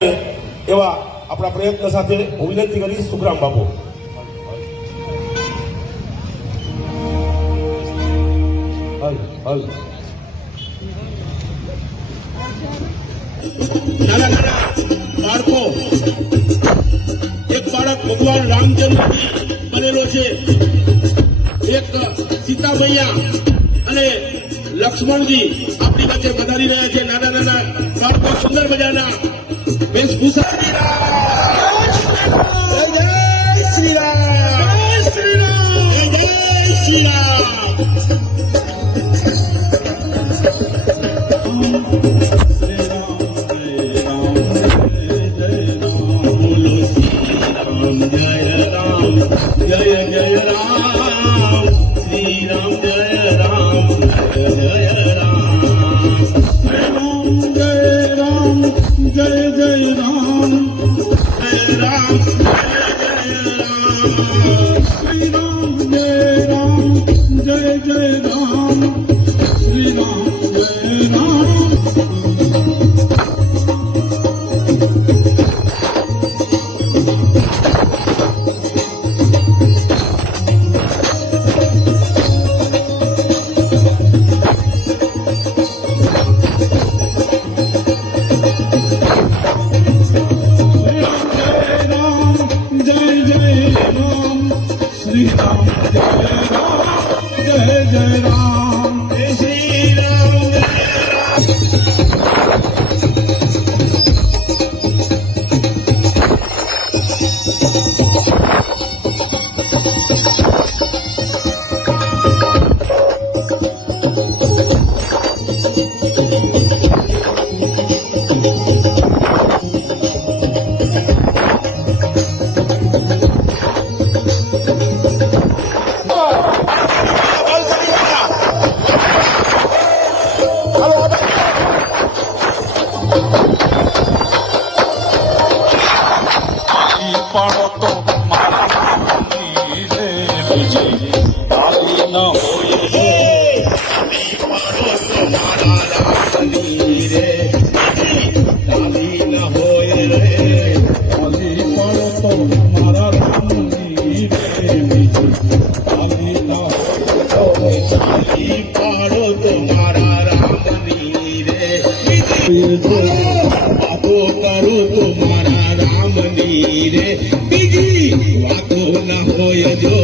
એવા આપણા પ્રયત્ન સાથે હું વિનંતી કરીશ સુખરામ બાપુ. નાના નાના બાળકો, એક બાળક ભગવાન રામચંદ્ર બનેલો છે, એક સીતા મૈયા અને લક્ષ્મણજી આપણી વચ્ચે વધારી રહ્યા છે. નાના નાના બાળકો સુંદર મજાના વેશભૂષા. જય શ્રી રામ, જય શ્રી રામ, જય શ્રી રામ. जय जय राम श्री राम, जय राम, जय राम, जय राम, जय जय राम, जय राम, श्री राम, जय राम, जय जय राम, श्री राम, जय राम. श्री राम, जय जय राम, जय श्री राम, जय राम. પાડો તો મારા મંદિરે બીજી તારી ન હોય રે. પાડો તો મારા મંદિરે તારી ન હોય રે. પાડો તો મારા મંદિરે બીજી તારી ન હોય. પાડો તો મારા રામ મંદિરે વાતો કરું તો મારા રામ મંદિરે બીજી વાતો ન હોય જો.